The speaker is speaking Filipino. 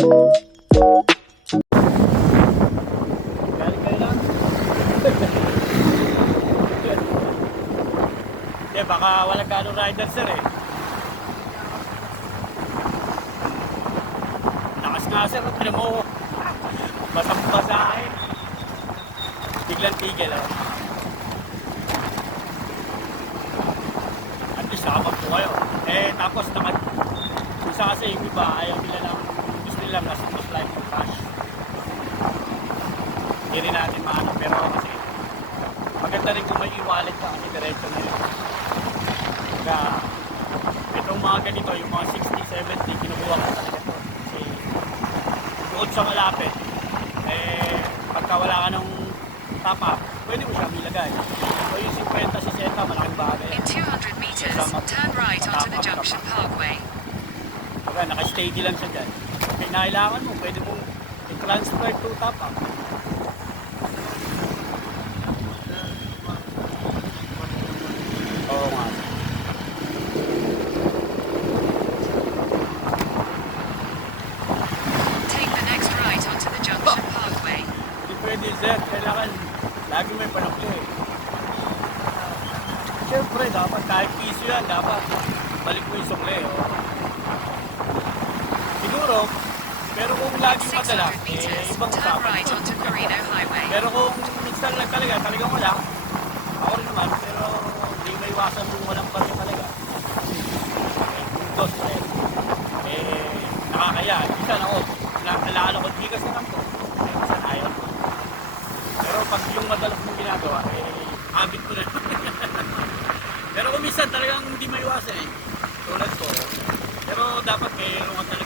Galing kayo lang? Hindi, baka walang ganong rider sir eh. Lakas nga sir, ano mo? Basang-basa eh. Biglang tigil oh. At least nakapag po kayo. Eh tapos naman, isa kasi yung iba ayaw nila lang, gusto nila mas life for cash. Hindi rin natin maano, pero kasi maganda rin kung may e-wallet ka kasi diretso na yun. Kaya itong mga ganito, yung mga 60, 70, kinukuha ko talaga ito. Kasi bukod sa malapit, eh pagka wala ka ng top up, pwede mo siya ilagay. So yung 50-60, malaking bagay. In 200 meters, turn right onto the Junction Parkway. Pagka naka-steady lang siya dyan. Kaya nailangan mo, pwede mong i-transfer to top up. Oo nga. Take the next right onto the Junction Parkway. Hindi pwede sir, kailangan lagi may panukli eh. Siyempre, dapat kahit piso yan, dapat balik mo yung sukli. Oh. Siguro, pero kung laging madala, 600 meters, ibang turn usapan. right onto Carino Highway. Pero kung minsan lang talagang wala, ako rin naman, pero hindi may iwasan kung walang barya talaga. Dos, nakakaya. Minsan ako, naalala ko, bigas na lang po. Minsan ayaw ko. Pero pag yung madalas mong ginagawa, habit mo na. Pero kung minsan talagang hindi may iwasan eh. Tulad ko. Pero dapat mayroon ka talaga